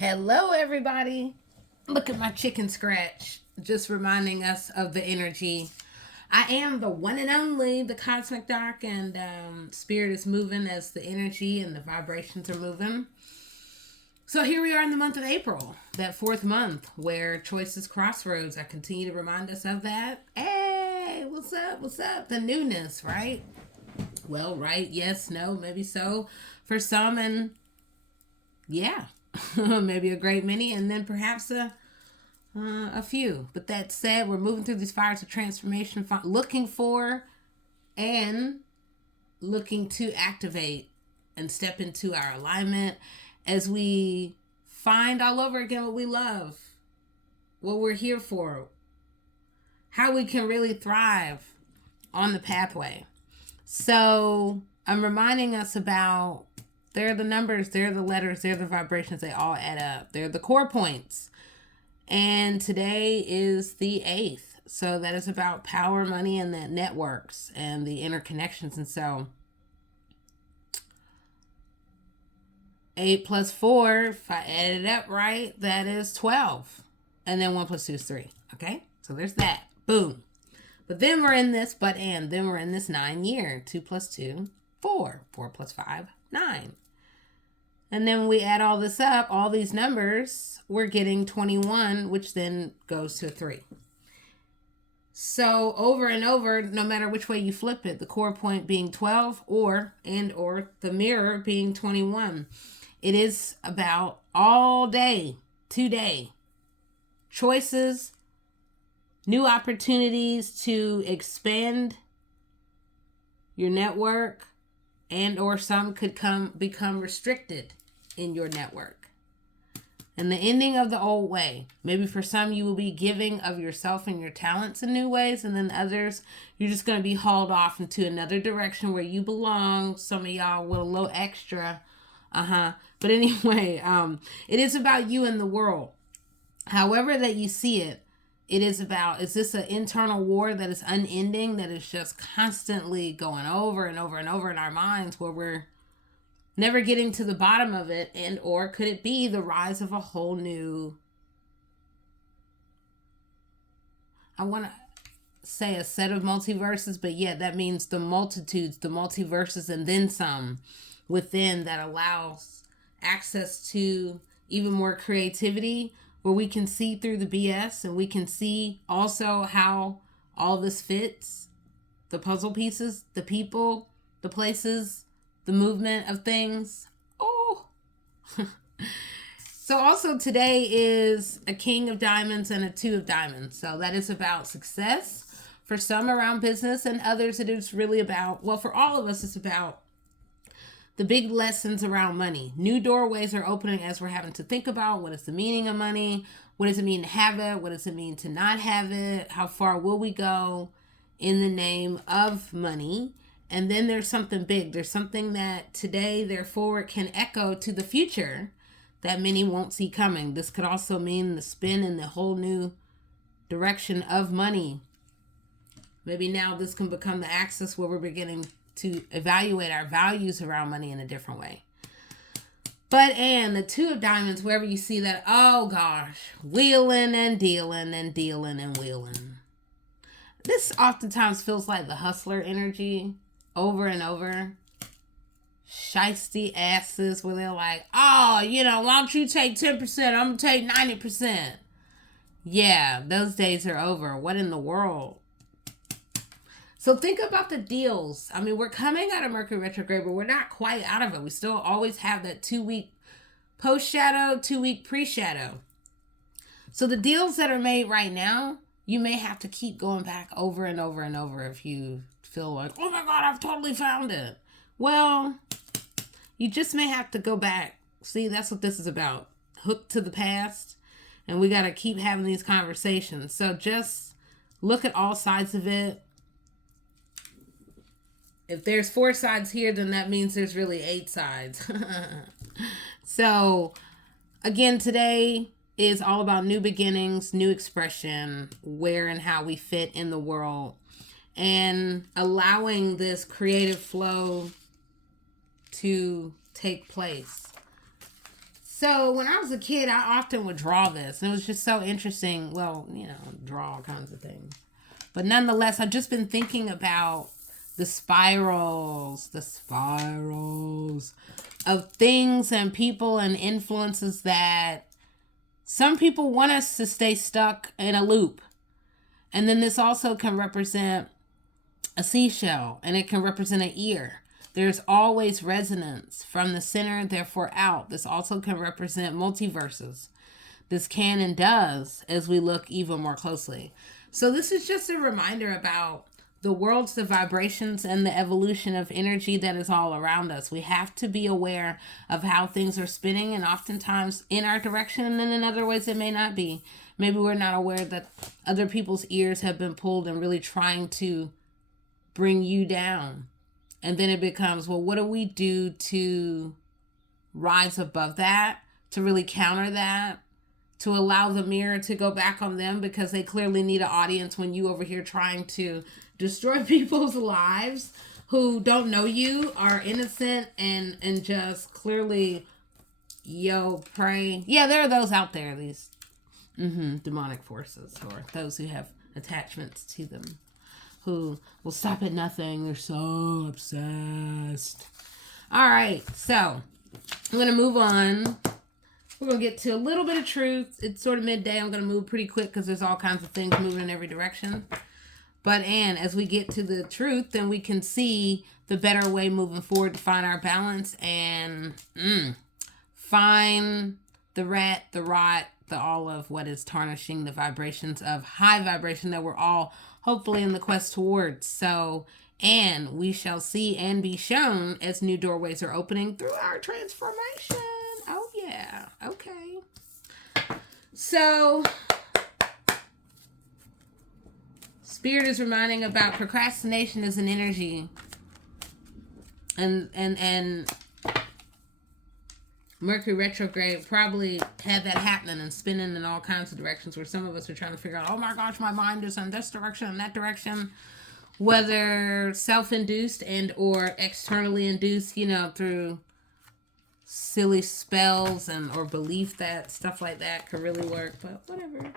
Hello, everybody. Look at my chicken scratch, just reminding us of the energy. I am the one and only, the Cosmic Dark, and Spirit is moving as the energy and the vibrations are moving. So here we are in the month of April, that fourth month where choices crossroads. I continue to remind us of that. Hey, what's up? What's up? The newness, right? Well, right, yes, no, maybe so for some, and yeah, maybe a great many, and then perhaps a few. But that said, we're moving through these fires of transformation, looking for and looking to activate and step into our alignment as we find all over again what we love, what we're here for, how we can really thrive on the pathway. So I'm reminding us about they're the numbers, they're the letters, they're the vibrations, they all add up. They're the core points. And today is the 8th. So that is about power, money, and the networks and the interconnections. And so 8 plus 4, if I add it up right, that is 12. And then 1 plus 2 is 3. Okay? So there's that. Boom. But then we're in this, then we're in this 9 year. 2 plus 2, 4. 4 plus 5, 9. And then when we add all this up, all these numbers, we're getting 21, which then goes to a 3. So over and over, no matter which way you flip it, the core point being 12 or the mirror being 21. It is about all day, today, choices, new opportunities to expand your network, and or some could become restricted in your network. And the ending of the old way. Maybe for some you will be giving of yourself and your talents in new ways, and then others you're just going to be hauled off into another direction where you belong. Some of y'all with a little extra. But anyway, it is about you and the world. However that you see it, it is about, is this an internal war that is unending, that is just constantly going over and over and over in our minds where we're never getting to the bottom of it? And or could it be the rise of a whole new, I want to say a set of multiverses, but yeah, that means the multitudes, the multiverses, and then some within that allows access to even more creativity, where we can see through the BS and we can see also how all this fits, the puzzle pieces, the people, the places, the movement of things. Oh. So also today is a King of Diamonds and a 2 of Diamonds. So that is about success for some around business, and others it is really about, well, for all of us, it's about the big lessons around money. New doorways are opening as we're having to think about what is the meaning of money, what does it mean to have it, what does it mean to not have it, how far will we go in the name of money. And then there's something big. There's something that today, therefore, can echo to the future that many won't see coming. This could also mean the spin in the whole new direction of money. Maybe now this can become the axis where we're beginning to evaluate our values around money in a different way. But and the 2 of Diamonds, wherever you see that, oh gosh, wheeling and dealing and dealing and wheeling. This oftentimes feels like the hustler energy over and over. Shiesty asses where they're like, oh, why don't you take 10%? I'm going to take 90%. Yeah, those days are over. What in the world? So think about the deals. I mean, we're coming out of Mercury retrograde, but we're not quite out of it. We still always have that 2-week post-shadow, 2-week pre-shadow. So the deals that are made right now, you may have to keep going back over and over and over if you feel like, oh my God, I've totally found it. Well, you just may have to go back. See, that's what this is about. Hooked to the past. And we got to keep having these conversations. So just look at all sides of it. If there's 4 sides here, then that means there's really 8 sides. So, again, today is all about new beginnings, new expression, where and how we fit in the world, and allowing this creative flow to take place. So when I was a kid, I often would draw this. And it was just so interesting. Well, draw all kinds of things. But nonetheless, I've just been thinking about the spirals of things and people and influences that some people want us to stay stuck in a loop. And then this also can represent a seashell, and it can represent an ear. There's always resonance from the center, therefore out. This also can represent multiverses. This can and does as we look even more closely. So this is just a reminder about the worlds, the vibrations, and the evolution of energy that is all around us. We have to be aware of how things are spinning, and oftentimes in our direction, and then in other ways it may not be. Maybe we're not aware that other people's ears have been pulled and really trying to bring you down. And then it becomes, well, what do we do to rise above that, to really counter that, to allow the mirror to go back on them, because they clearly need an audience when you over here trying to destroy people's lives who don't know you, are innocent, and just clearly, pray. Yeah, there are those out there, these demonic forces, or those who have attachments to them, who will stop at nothing. They're so obsessed. All right, so I'm going to move on. We're going to get to a little bit of truth. It's sort of midday. I'm going to move pretty quick because there's all kinds of things moving in every direction. But, and as we get to the truth, then we can see the better way moving forward to find our balance and find the rat, the rot, the all of what is tarnishing the vibrations of high vibration that we're all hopefully in the quest towards. So, and we shall see and be shown as new doorways are opening through our transformation. Oh yeah. Okay. So Spirit is reminding about procrastination as an energy. And Mercury retrograde probably had that happening and spinning in all kinds of directions, where some of us are trying to figure out, oh my gosh, my mind is in this direction and that direction, whether self-induced and or externally induced, through silly spells and or belief that stuff like that could really work, but whatever.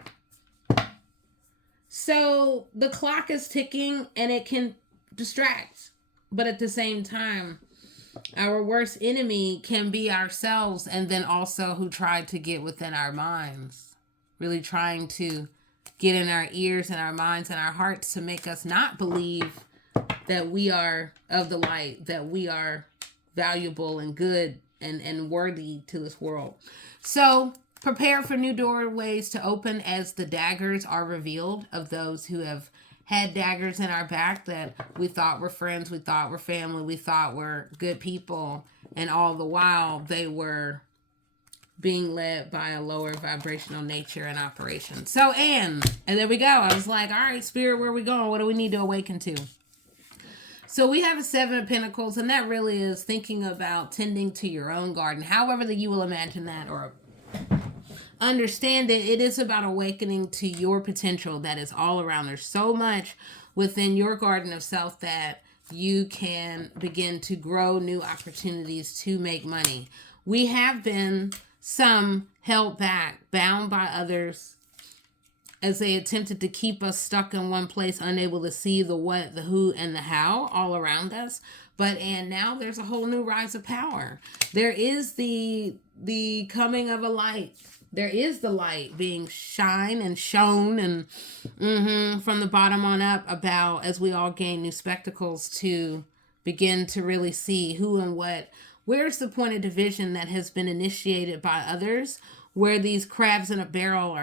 So the clock is ticking and it can distract, but at the same time, our worst enemy can be ourselves, and then also who tried to get within our minds, really trying to get in our ears and our minds and our hearts to make us not believe that we are of the light, that we are valuable and good and worthy to this world. So prepare for new doorways to open as the daggers are revealed of those who have had daggers in our back that we thought were friends, we thought were family, we thought were good people, and all the while they were being led by a lower vibrational nature and operation. So, and there we go. I was like, all right, Spirit, where are we going? What do we need to awaken to? So we have a 7 of Pentacles, and that really is thinking about tending to your own garden, however that you will imagine that or understand it. It is about awakening to your potential that is all around. There's so much within your garden of self that you can begin to grow new opportunities to make money. We have been some held back, bound by others as they attempted to keep us stuck in one place, unable to see the what, the who, and the how all around us. And now there's a whole new rise of power. There is the coming of a light. There is the light being shine and shown and from the bottom on up about as we all gain new spectacles to begin to really see who and what. Where's the point of division that has been initiated by others, where these crabs in a barrel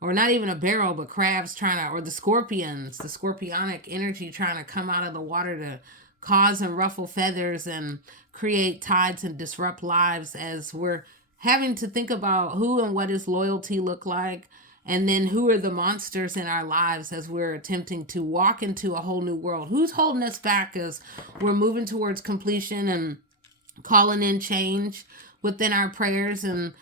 or not even a barrel, but crabs or the scorpions, the scorpionic energy trying to come out of the water to cause and ruffle feathers and create tides and disrupt lives, as we're having to think about who and what does loyalty look like, and then who are the monsters in our lives as we're attempting to walk into a whole new world. Who's holding us back as we're moving towards completion and calling in change within our prayers. And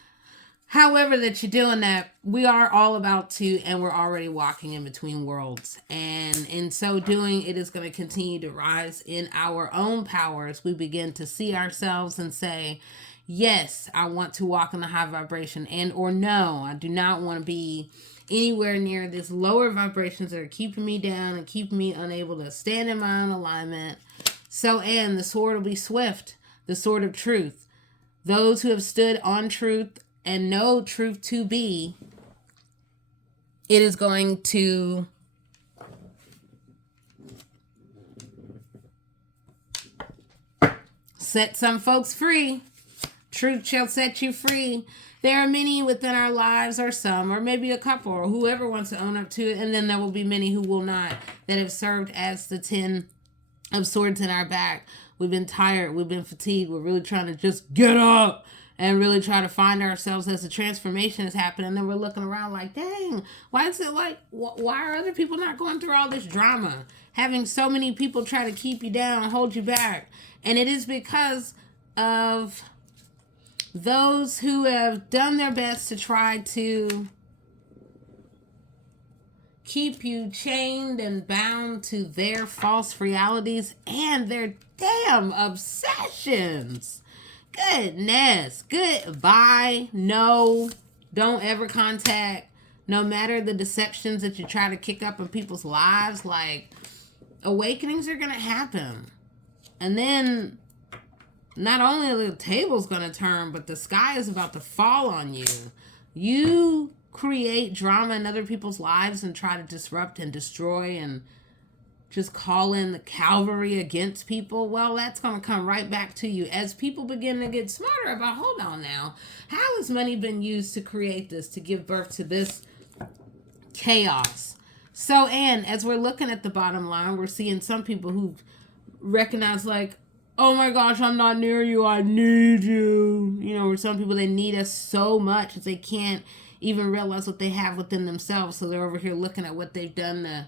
however that you're doing that, we are all about to, and we're already walking in between worlds. And in so doing, it is going to continue to rise in our own power as we begin to see ourselves and say, Yes, I want to walk in the high vibration, and or no, I do not want to be anywhere near this lower vibrations that are keeping me down and keeping me unable to stand in my own alignment. So, and the sword will be swift, the sword of truth. Those who have stood on truth and know truth to be, it is going to set some folks free. Truth shall set you free. There are many within our lives, or some, or maybe a couple, or whoever wants to own up to it, and then there will be many who will not, that have served as the 10 of swords in our back. We've been tired, we've been fatigued, we're really trying to just get up and really try to find ourselves as the transformation is happening. And then we're looking around like, dang, why is it like, why are other people not going through all this drama? Having so many people try to keep you down, hold you back. And it is because of those who have done their best to try to keep you chained and bound to their false realities and their damn obsessions. Goodness. Goodbye. No. Don't ever contact. No matter the deceptions that you try to kick up in people's lives, like, awakenings are going to happen. And then not only are the tables going to turn, but the sky is about to fall on you. You create drama in other people's lives and try to disrupt and destroy and just call in the cavalry against people. Well, that's going to come right back to you as people begin to get smarter about, hold on now, how has money been used to create this, to give birth to this chaos? So, and as we're looking at the bottom line, we're seeing some people who recognize, like, oh my gosh, I'm not near you, I need you. You know, or some people, they need us so much that they can't even realize what they have within themselves. So they're over here looking at what they've done to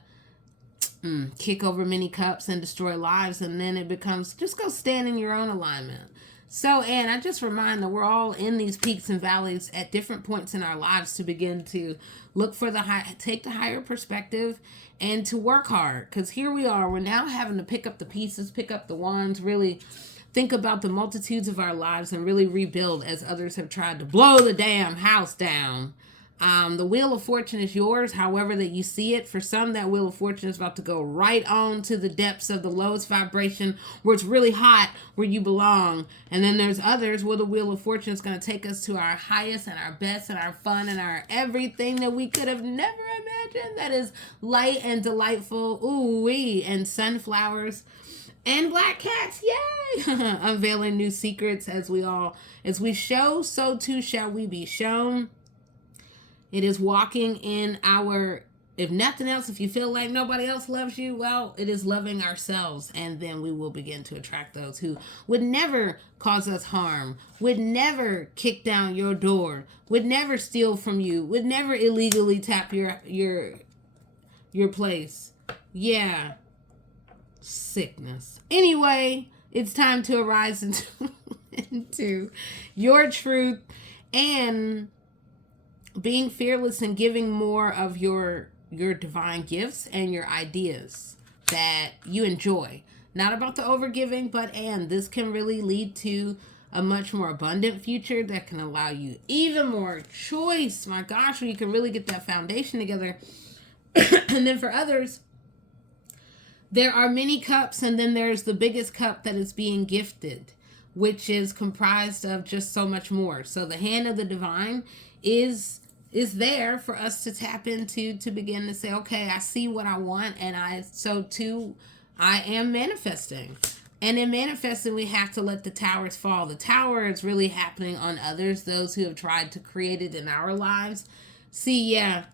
kick over many cups and destroy lives. And then it becomes, just go stand in your own alignment. So, and I just remind that we're all in these peaks and valleys at different points in our lives to begin to look for the high, take the higher perspective and to work hard. Because here we are, we're now having to pick up the pieces, pick up the wands, really think about the multitudes of our lives and really rebuild as others have tried to blow the damn house down. The Wheel of Fortune is yours, however that you see it. For some, that Wheel of Fortune is about to go right on to the depths of the lowest vibration where it's really hot, where you belong. And then there's others where the Wheel of Fortune is going to take us to our highest and our best and our fun and our everything that we could have never imagined, that is light and delightful. Ooh-wee. And sunflowers and black cats, yay! Unveiling new secrets as we show, so too shall we be shown. It is walking in our, if nothing else, if you feel like nobody else loves you, well, it is loving ourselves. And then we will begin to attract those who would never cause us harm, would never kick down your door, would never steal from you, would never illegally tap your place. Yeah. Sickness. Anyway, it's time to arise into your truth and being fearless and giving more of your divine gifts and your ideas that you enjoy. Not about the overgiving, but and this can really lead to a much more abundant future that can allow you even more choice. My gosh, where you can really get that foundation together. And then for others, there are many cups, and then there's the biggest cup that is being gifted, which is comprised of just so much more. So the hand of the divine is there for us to tap into, to begin to say, okay, I see what I want, and I am manifesting. And in manifesting, we have to let the towers fall. The tower is really happening on others, those who have tried to create it in our lives. See, yeah,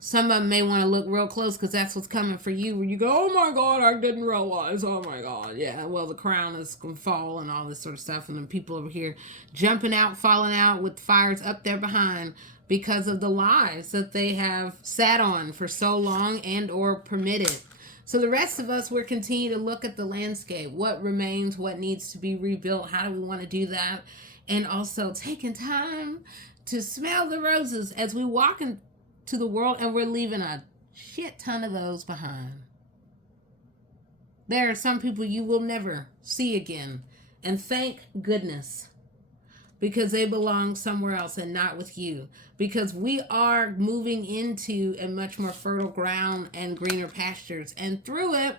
some of them may want to look real close because that's what's coming for you, where you go, oh my God, I didn't realize. Oh my God. Yeah, well, the crown is going to fall and all this sort of stuff. And then people over here jumping out, falling out with fires up there behind because of the lies that they have sat on for so long and or permitted. So the rest of us, we're continuing to look at the landscape. What remains, what needs to be rebuilt, how do we want to do that? And also taking time to smell the roses as we walk into the world, and we're leaving a shit ton of those behind. There are some people you will never see again. And thank goodness. because they belong somewhere else and not with you. Because we are moving into a much more fertile ground and greener pastures. And through it,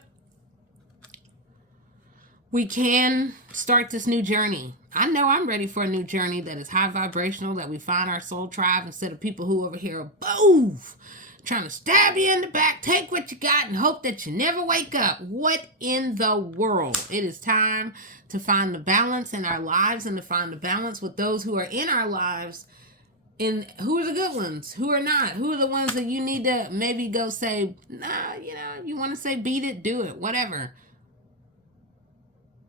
we can start this new journey. I know I'm ready for a new journey that is high vibrational, that we find our soul tribe instead of people who over here are boof, trying to stab you in the back, take what you got, and hope that you never wake up. What in the world? It is time to find the balance in our lives and to find the balance with those who are in our lives. And who are the good ones? Who are not? Who are the ones that you need to maybe go say, nah, you want to say beat it, do it, whatever.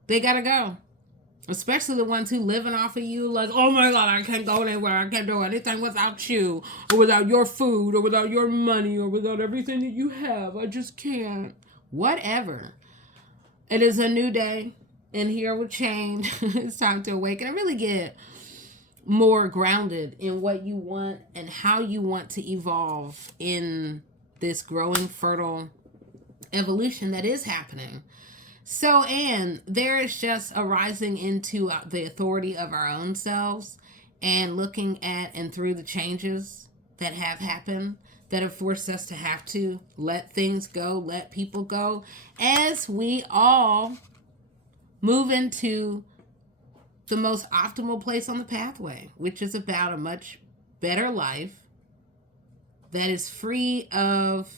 They gotta go. Especially the ones who living off of you, like, oh my God, I can't go anywhere. I can't do anything without you, or without your food, or without your money, or without everything that you have. I just can't. Whatever. It is a new day, and here with change. It's time to awaken and really get more grounded in what you want and how you want to evolve in this growing, fertile evolution that is happening. So, and there is just a rising into the authority of our own selves and looking at and through the changes that have happened that have forced us to have to let things go, let people go, as we all move into the most optimal place on the pathway, which is about a much better life that is free of,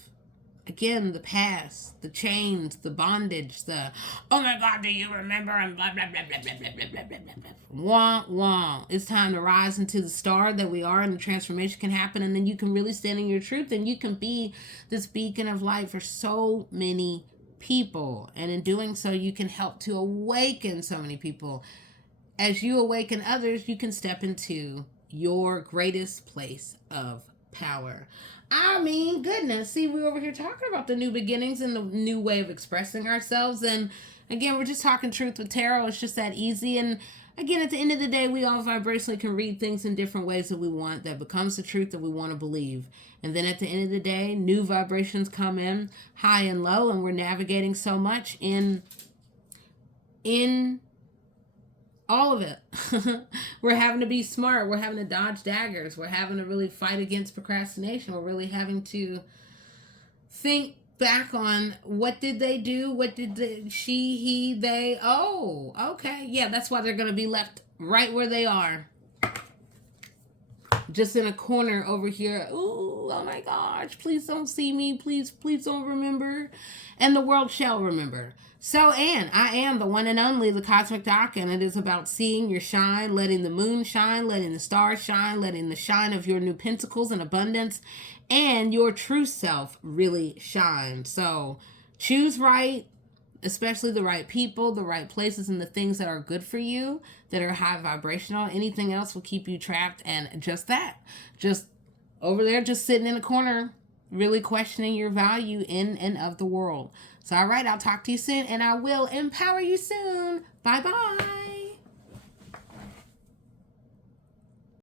again, the past, the chains, the bondage, the, oh my God, do you remember? And blah, blah, blah, blah, blah, blah, blah, blah, blah, blah. Wah, wah. It's time to rise into the star that we are, and the transformation can happen. And then you can really stand in your truth, and you can be this beacon of light for so many people. And in doing so, you can help to awaken so many people. As you awaken others, you can step into your greatest place of power. I mean, goodness. See, we're over here talking about the new beginnings and the new way of expressing ourselves. And again, we're just talking truth with tarot. It's just that easy. And again, at the end of the day, we all vibrationally can read things in different ways that we want. That becomes the truth that we want to believe. And then at the end of the day, new vibrations come in, high and low. And we're navigating so much in all of it. We're having to be smart. We're having to dodge daggers. We're having to really fight against procrastination. We're really having to think back on what did they do? What did they? Oh, okay. Yeah, that's why they're going to be left right where they are. Just in a corner over here. Ooh, oh my gosh. Please don't see me. Please don't remember. And the world shall remember. So, and I am the one and only, the Cosmic Doc, and it is about seeing your shine, letting the moon shine, letting the stars shine, letting the shine of your new pentacles and abundance and your true self really shine. So, choose right, especially the right people, the right places, and the things that are good for you, that are high vibrational. Anything else will keep you trapped, and just that. Just over there, just sitting in a corner, really questioning your value in and of the world. So, all right, I'll talk to you soon, and I will empower you soon. Bye-bye.